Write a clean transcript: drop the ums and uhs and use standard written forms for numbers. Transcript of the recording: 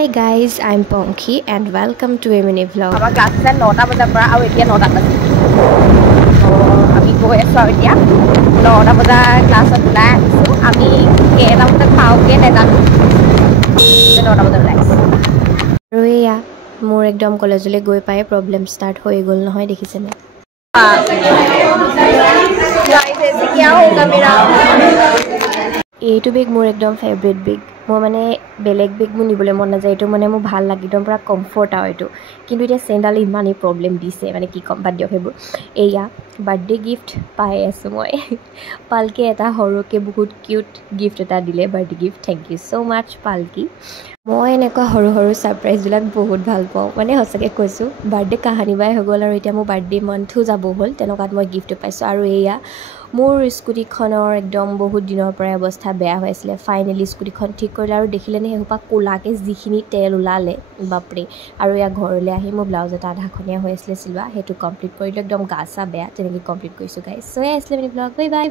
Hi guys, I'm Ponky and welcome to a mini vlog. Our class is at 9 bajar para aru etia 9 baje. So ami goi asu aru etia 9 bajar class ot ulai ahisu. Ami keta bajar pauge nezanu. 9 bajar ulai ahisu. Aru eya মোৰ একদম কলেজলৈ গৈ পাই problem start হৈ গ'ল নহয় দেখিছে নে गाइस ऐसे क्या होगा मेरा এইটো বেগ মোৰ একদম ফেভাৰিট বেগ মই মানে বেলেগ বেগ মোৰ নিবলৈ মন নাযায় এইটো মানে মোৰ ভাল লাগে একদম পুৰা কমফৰ্ট আৰু এইটো কিন্তু এতিয়া চেণ্ডাল ইমানেই প্ৰবলেম দিছে মানে কি ক'ম বাদ দিয়ক সেইবোৰ এয়া বাৰ্থডে গিফ্ট পাই আছোঁ মই পালকে এটা সৰুকে বহুত কিউট গিফ্ট এটা দিলে birthday gift thank you so' much পালকি মই এনেকুৱা সৰু সৰু ছাৰপ্ৰাইজবিলাক বহুত ভাল পাওঁ মানে সঁচাকৈ কৈছোঁ বাৰ্থডে কাহানি বাই হৈ গ'ল আৰু এতিয়া মোৰ বাৰ্থডে মান্থো যাব হ'ল তেনেকুৱাত মই গিফ্টটো পাইছোঁ আৰু এয়া মোৰ স্কুটিখনৰ একদম বহুত দিনৰ পৰাই অৱস্থা বেয়া হৈ আছিলে ফাইনেলি স্কুটিখন ঠিক কৰিলে আৰু দেখিলেনে সেইসোপা ক'লাকৈ যিখিনি তেল ওলালে বাপৰে আৰু এয়া ঘৰলৈ আহি মোৰ ব্লাউজ এটা আধাখনীয়া হৈ আছিলে চিলোৱা সেইটো কমপ্লিট কৰিলোঁ একদম গা চা বেয়া তেনেকৈ কমপ্লিট কৰিছোঁ গাইজ চ' এয়া আছিলে মানে ব্লগ বাই বাই